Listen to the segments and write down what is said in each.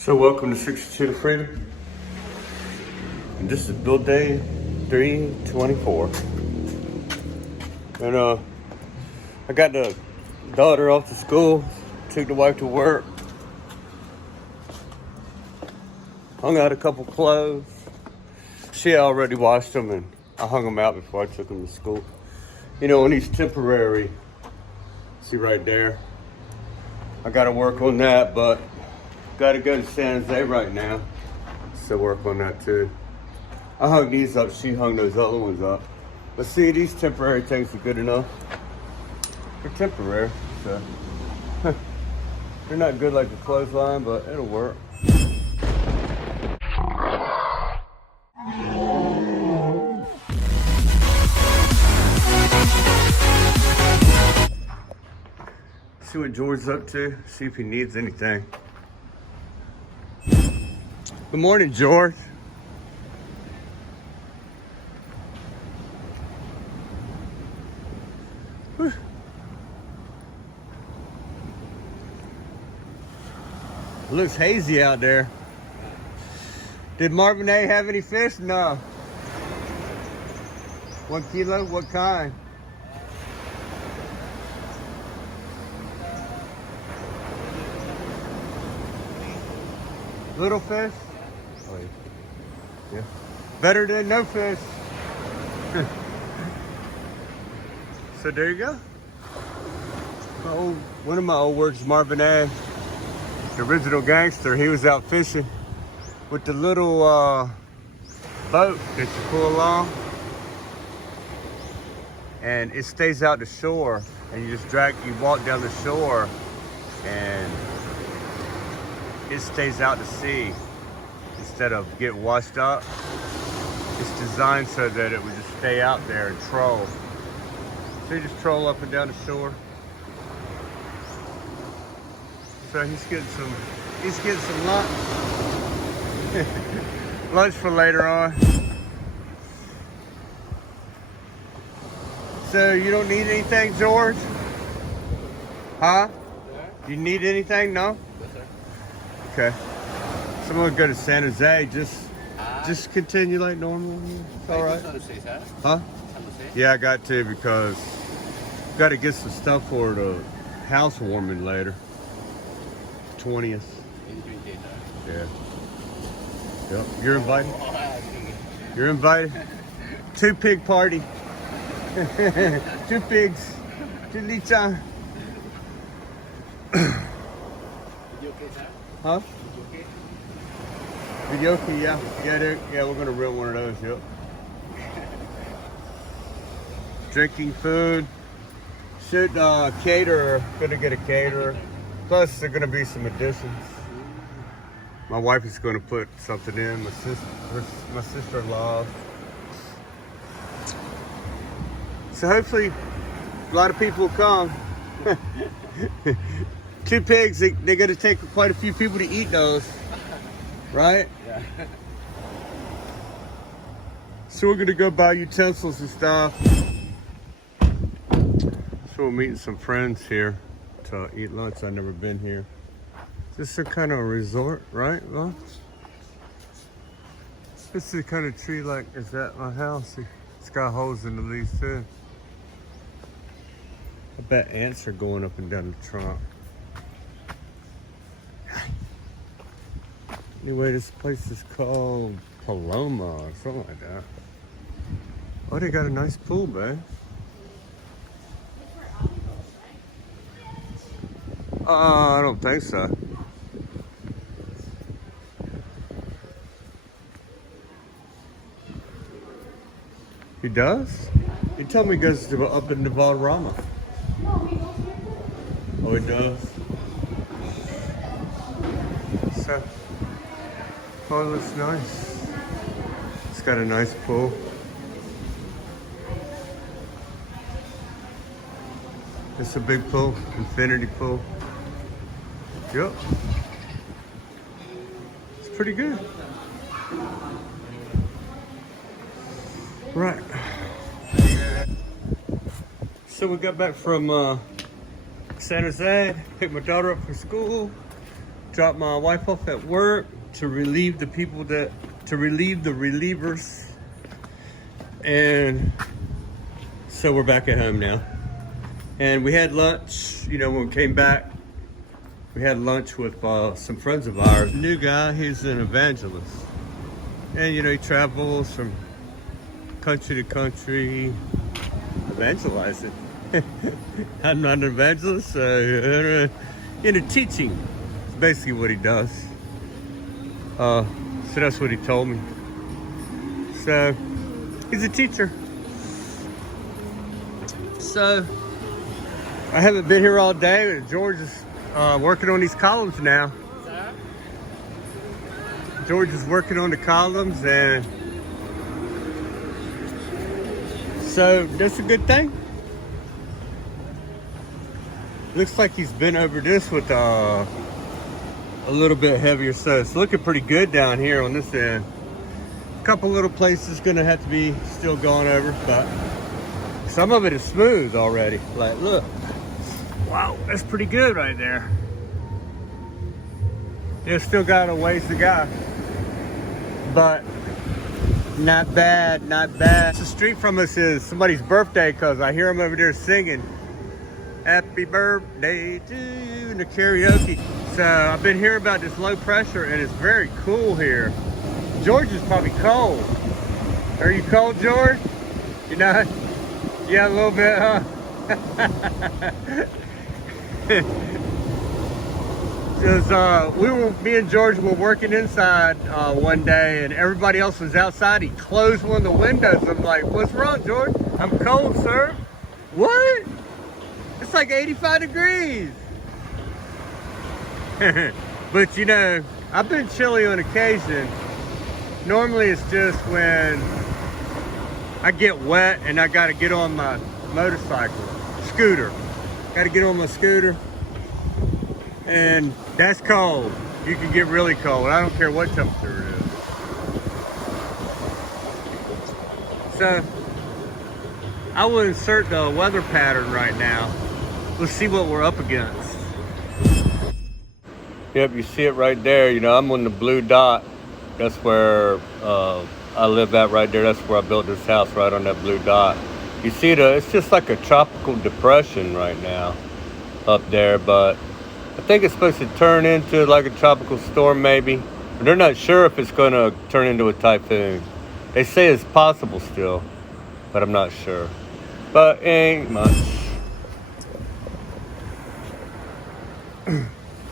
So welcome to 62 to Freedom. And this is build day 324. And I got the daughter off to school, took the wife to work, hung out a couple clothes. She already washed them and I hung them out before I took them to school. You know, when he's temporary, see right there, I gotta work on that, but gotta go to San Jose right now. So work on that too. I hung these up, she hung those other ones up. But see, these temporary things are good enough. They're temporary, so. They're not good like a clothesline, but it'll work. See what George's up to, see if he needs anything. Good morning, George. Whew. It looks hazy out there. Did Marvin A have any fish? No. 1 kilo? What kind? Little fish? Oh, yeah. Better than no fish. So there you go. One of my old works, Marvin A, the original gangster, he was out fishing with the little boat that you pull along. And it stays out the shore. And you just you walk down the shore and it stays out to sea instead of get washed up. It's designed so that it would just stay out there and troll. So you just troll up and down the shore. So he's getting some lunch. Lunch for later on. So you don't need anything, George? Huh? You need anything? No? Okay. So I'm gonna go to San Jose. Just continue like normal. It's all right. Huh? Yeah, I got to because got to get some stuff for the housewarming later. 20th. Yeah. Yep. You're invited. You're invited. 2 pig party. 2 pigs. 2 licha. Huh? Video, yeah. Yeah, we're gonna rent one of those, yep. Drinking food. Should cater, gonna get a caterer. Plus there's gonna be some additions. My wife is gonna put something in, my sister-in-law. So hopefully a lot of people will come. 2 pigs, they're gonna take quite a few people to eat those, right? Yeah. So we're gonna go buy utensils and stuff. So we're meeting some friends here to eat lunch. I've never been here. This is kind of a resort, right? Well, this is the kind of tree like is at my house. It's got holes in the leaves too. I bet ants are going up and down the trunk. Anyway, this place is called Paloma or something like that. Oh, they got a nice pool, babe. I don't think so. He does? He told me he goes to up in the Valderrama. Oh, he does? So, oh, it looks nice. It's got a nice pool. It's a big pool, infinity pool. Yep. It's pretty good. Right. So we got back from San Jose, picked my daughter up from school, dropped my wife off at work to relieve the people the relievers. And so we're back at home now. And we had lunch, you know, when we came back, we had lunch with some friends of ours. New guy, he's an evangelist. And you know, he travels from country to country, evangelizing. I'm not an evangelist, into teaching. It's basically what he does. So that's what he told me. So he's a teacher. So I haven't been here all day. George is working on these columns now. George is working on the columns, and so that's a good thing. Looks like he's been over this with a little bit heavier, so it's looking pretty good down here on this end. A couple little places gonna have to be still gone over, but some of it is smooth already. Like, look, wow, that's pretty good right there. It's still got a ways to go, but not bad, not bad. The street from us is somebody's birthday, because I hear them over there singing happy birthday to you in the karaoke. So I've been hearing about this low pressure, and it's very cool here. George is probably cold. Are you cold, George? You know? Yeah, a little bit, huh? Because me and George were working inside one day, and everybody else was outside. He closed one of the windows. I'm like, what's wrong, George? I'm cold, sir. What? It's like 85 degrees. But you know, I've been chilly on occasion. Normally it's just when I get wet and I gotta get on my scooter. Gotta get on my scooter. And that's cold. You can get really cold. I don't care what temperature it is. So I will insert the weather pattern right now. Let's see what we're up against. Yep, you see it right there. You know, I'm on the blue dot. That's where I live at right there. That's where I built this house, right on that blue dot. You see it's just like a tropical depression right now up there, but I think it's supposed to turn into like a tropical storm maybe. But they're not sure if it's going to turn into a typhoon. They say it's possible still, but I'm not sure. But ain't much.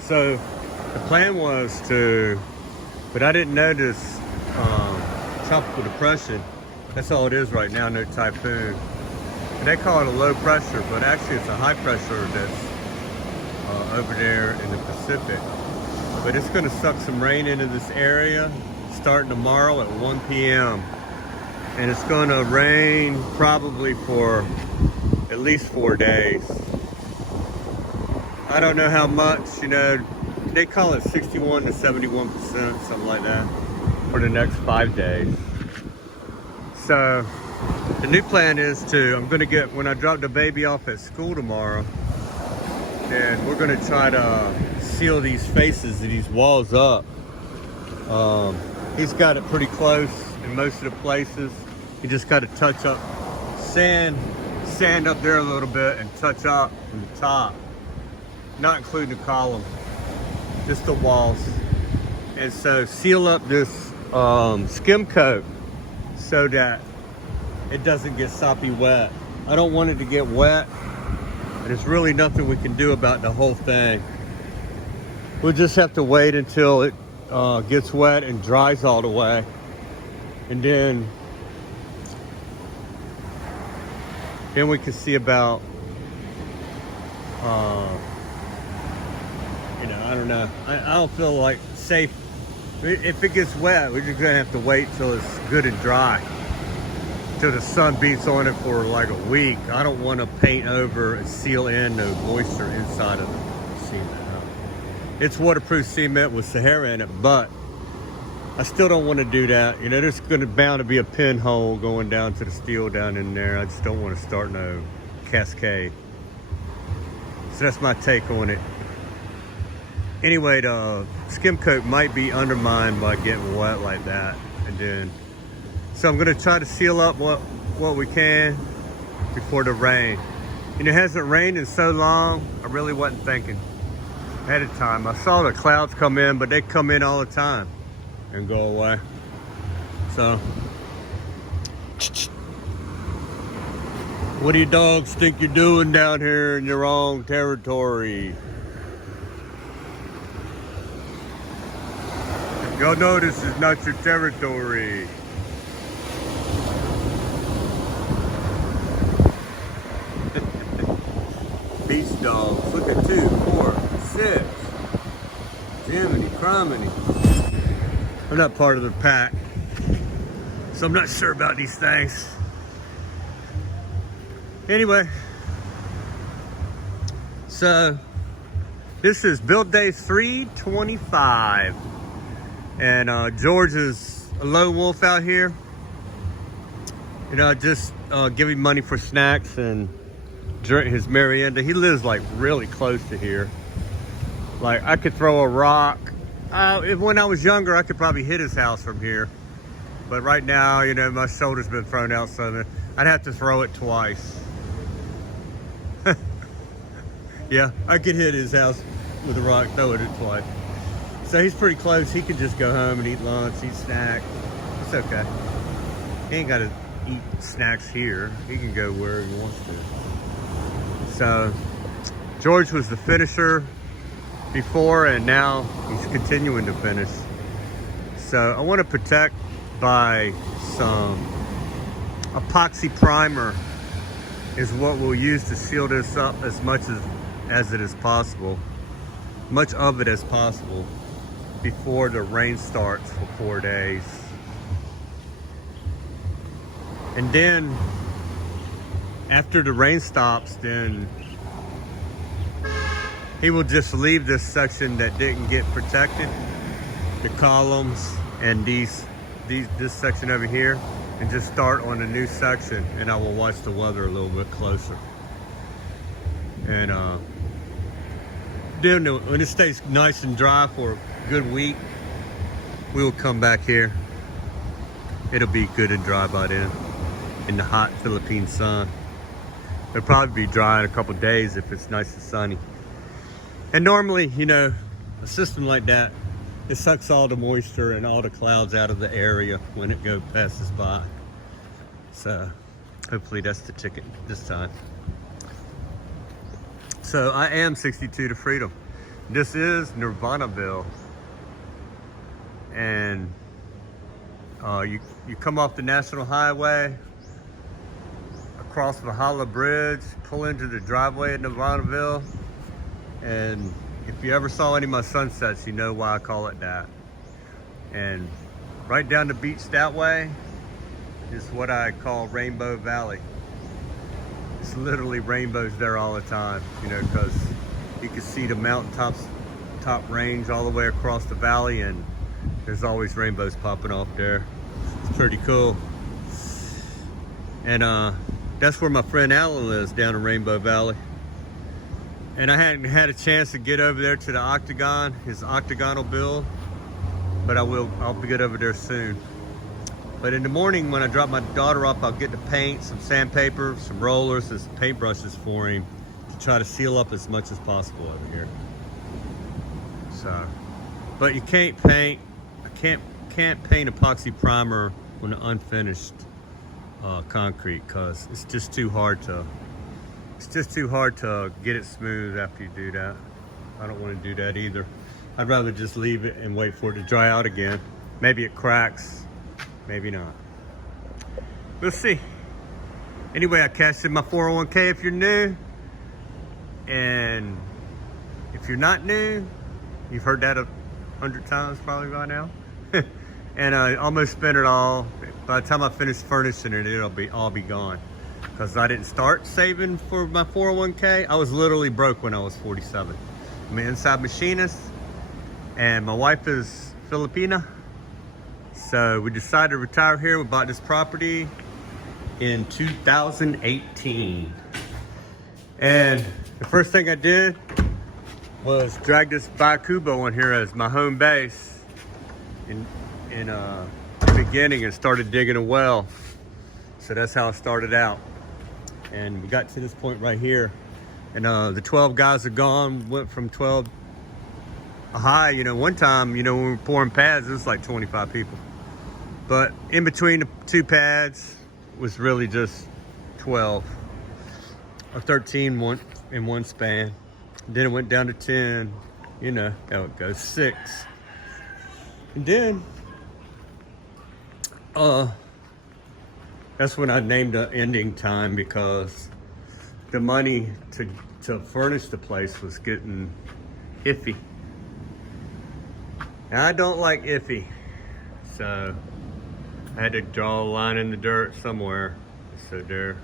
So the plan was but I didn't notice tropical depression. That's all it is right now, no typhoon. And they call it a low pressure, but actually it's a high pressure that's over there in the Pacific. But it's gonna suck some rain into this area starting tomorrow at 1 p.m. And it's gonna rain probably for at least 4 days. I don't know how much, you know, they call it 61 to 71%, something like that, for the next 5 days. So the new plan is when I drop the baby off at school tomorrow, and we're gonna try to seal these faces of these walls up. He's got it pretty close in most of the places. You just got to touch up, sand up there a little bit, and touch up from the top, not including the column, just the walls. And so seal up this skim coat so that it doesn't get soppy wet. I don't want it to get wet, and there's really nothing we can do about the whole thing. We'll just have to wait until it gets wet and dries all the way, and then we can see about you know, I don't know. I don't feel like safe. If it gets wet, we're just gonna have to wait till it's good and dry, till the sun beats on it for like a week. I don't want to paint over and seal in the moisture inside of the cement. It's waterproof cement with Sahara in it, but I still don't want to do that. You know, there's bound to be a pinhole going down to the steel down in there. I just don't want to start no cascade. So that's my take on it. Anyway, the skim coat might be undermined by getting wet like that. And then, so I'm gonna try to seal up what we can before the rain. And it hasn't rained in so long, I really wasn't thinking ahead of time. I saw the clouds come in, but they come in all the time and go away. So, what do you dogs think you're doing down here in your own territory? Y'all know this is not your territory. Beach dogs. Look at 2, 4, 6. Jiminy, criminy. I'm not part of the pack, so I'm not sure about these things. Anyway, so this is build day 325. And George is a lone wolf out here. You know, just give him money for snacks and drink his merienda. He lives like really close to here. Like I could throw a rock. When I was younger, I could probably hit his house from here. But right now, you know, my shoulder's been thrown out, so I'd have to throw it twice. Yeah, I could hit his house with a rock, throw it twice. So he's pretty close. He could just go home and eat lunch, eat snack. It's okay. He ain't got to eat snacks here. He can go where he wants to. So George was the finisher before, and now he's continuing to finish. So I want to protect by some epoxy primer is what we'll use to seal this up as much as it is possible. Much of it as possible before the rain starts for 4 days. And then after the rain stops, then he will just leave this section that didn't get protected, the columns and this section over here, and just start on a new section, and I will watch the weather a little bit closer. And then when it stays nice and dry for a good week, we will come back here. It'll be good and dry by then in the hot Philippine sun. It'll probably be dry in a couple days if it's nice and sunny. And normally, you know, a system like that, it sucks all the moisture and all the clouds out of the area when it passes by. So hopefully that's the ticket this time. So I am 62 to freedom. This is Nirvanaville. And you come off the National Highway, across the Valhalla Bridge, pull into the driveway at Nirvanaville, and if you ever saw any of my sunsets, you know why I call it that. And right down the beach that way is what I call Rainbow Valley. It's literally rainbows there all the time, you know, because you can see the top range all the way across the valley, and there's always rainbows popping off there. It's pretty cool. And that's where my friend Alan lives, down in Rainbow Valley. And I hadn't had a chance to get over there to the Octagon, his octagonal build, but I'll be good over there soon. But in the morning when I drop my daughter off, I'll get the paint, some sandpaper, some rollers, and some paintbrushes for him to try to seal up as much as possible over here. So, but you can't paint, can't paint epoxy primer on unfinished concrete, because it's just too hard to get it smooth after you do that. I don't want to do that either. I'd rather just leave it and wait for it to dry out again. Maybe it cracks, maybe not. We'll see. Anyway, I cashed in my 401k if you're new. And if you're not new, you've heard that 100 times probably by now. And I almost spent it all. By the time I finish furnishing it, it'll all be gone. Because I didn't start saving for my 401k. I was literally broke when I was 47. I'm an inside machinist, and my wife is Filipina. So we decided to retire here. We bought this property in 2018. And the first thing I did was drag this Kubo in here as my home base in the beginning and started digging a well. So that's how it started out. And we got to this point right here. And the 12 guys are gone, went from 12 high. You know, one time, you know, when we were pouring pads, it was like 25 people. But in between the two pads was really just 12 or 13 in one span. Then it went down to 10, you know how it goes, 6. And then, that's when I named the ending time, because the money to furnish the place was getting iffy. And I don't like iffy. So I had to draw a line in the dirt somewhere. So there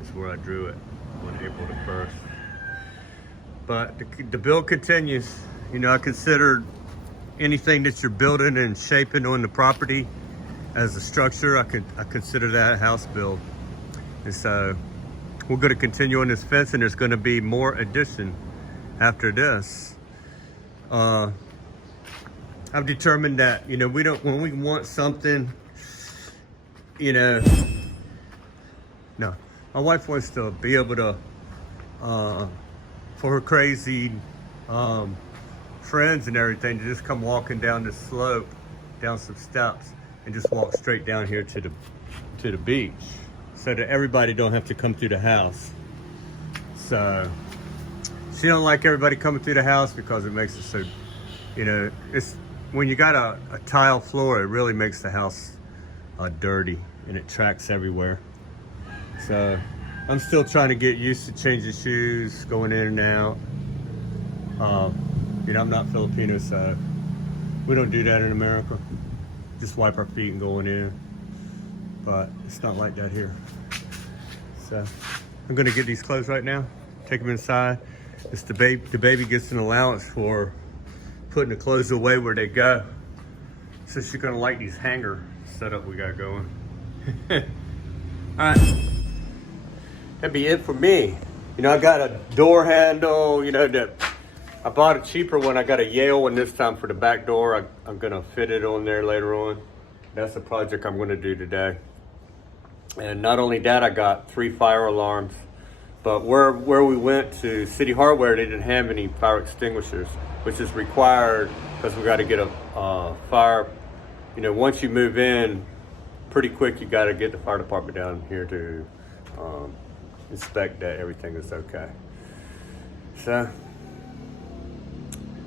is where I drew it on April the 1st. But the build continues. You know, I consider anything that you're building and shaping on the property as a structure, I consider that a house build. And so we're going to continue on this fence, and there's going to be more addition after this. I've determined that, you know, when we want something, you know, no, my wife wants to be able to, for her crazy friends and everything, to just come walking down this slope, down some steps, and just walk straight down here to the beach, so that everybody don't have to come through the house. So she don't like everybody coming through the house because it makes it so, you know, it's when you got a tile floor, it really makes the house dirty, and it tracks everywhere. So I'm still trying to get used to changing shoes, going in and out. You know, I'm not Filipino, so we don't do that in America. Just wipe our feet and going in. But it's not like that here. So I'm gonna get these clothes right now, take them inside. It's the baby gets an allowance for putting the clothes away where they go. So she's gonna like these hanger setup we got going. All right, that'd be it for me. You know, I got a door handle, you know, that I bought a cheaper one. I got a Yale one this time for the back door. I'm gonna fit it on there later on. That's a project I'm gonna do today. And not only that, I got 3 fire alarms. But where we went to City Hardware, they didn't have any fire extinguishers, which is required because we got to get a fire. You know, once you move in, pretty quick, you got to get the fire department down here to inspect that everything is okay. So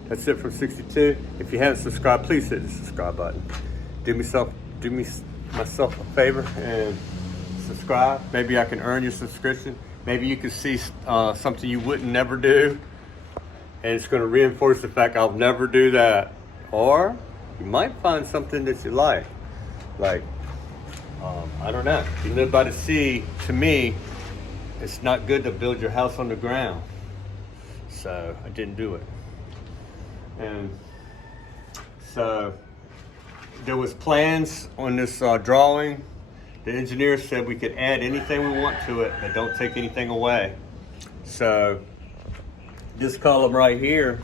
that's it from 62. If you haven't subscribed, please hit the subscribe button. Do myself a favor and subscribe. Maybe I can earn your subscription. Maybe you can see something you wouldn't never do, and it's going to reinforce the fact I'll never do that. Or you might find something that you like. Like, I don't know. If you live by the sea, to me, it's not good to build your house on the ground. So I didn't do it. And so there was plans on this drawing. The engineer said we could add anything we want to it, but don't take anything away. So this column right here,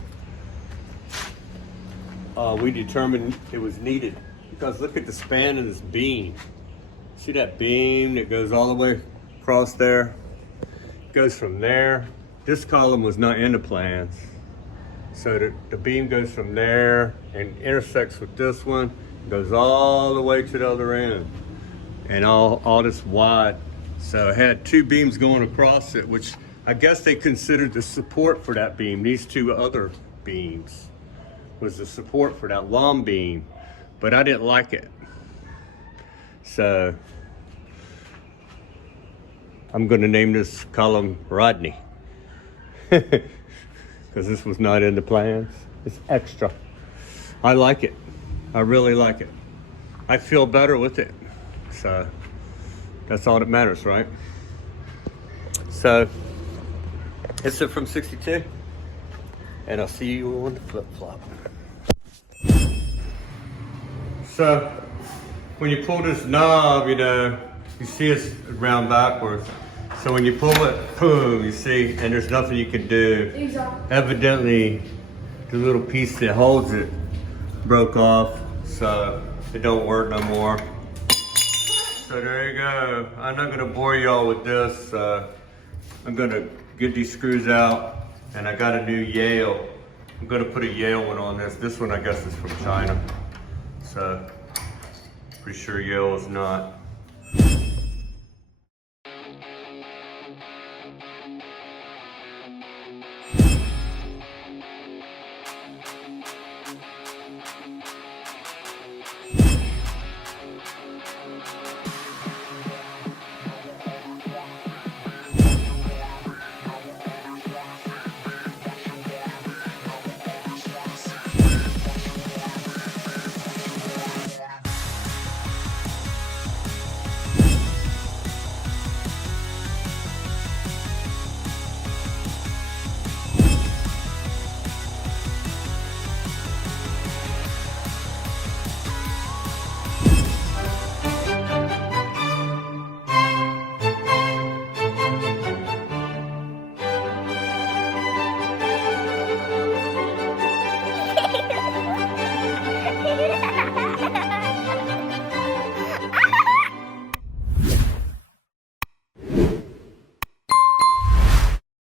we determined it was needed, because look at the span of this beam. See that beam that goes all the way across there? It goes from there. This column was not in the plans. So the beam goes from there and intersects with this one, goes all the way to the other end. And all this wide. So it had 2 beams going across it, which I guess they considered the support for that beam. These 2 other beams was the support for that long beam, but I didn't like it. So I'm gonna name this column Rodney, because this was not in the plans. It's extra. I like it. I really like it. I feel better with it. So that's all that matters, right? So it's it from 62, and I'll see you on the flip-flop. So when you pull this knob, you know, you see it's round backwards. So when you pull it, boom, you see, and there's nothing you can do. Exactly. Evidently, the little piece that holds it broke off, so it don't work no more. So there you go. I'm not gonna bore y'all with this. I'm gonna get these screws out, and I got a new Yale. I'm gonna put a Yale one on this. This one I guess is from China. So, pretty sure Yale is not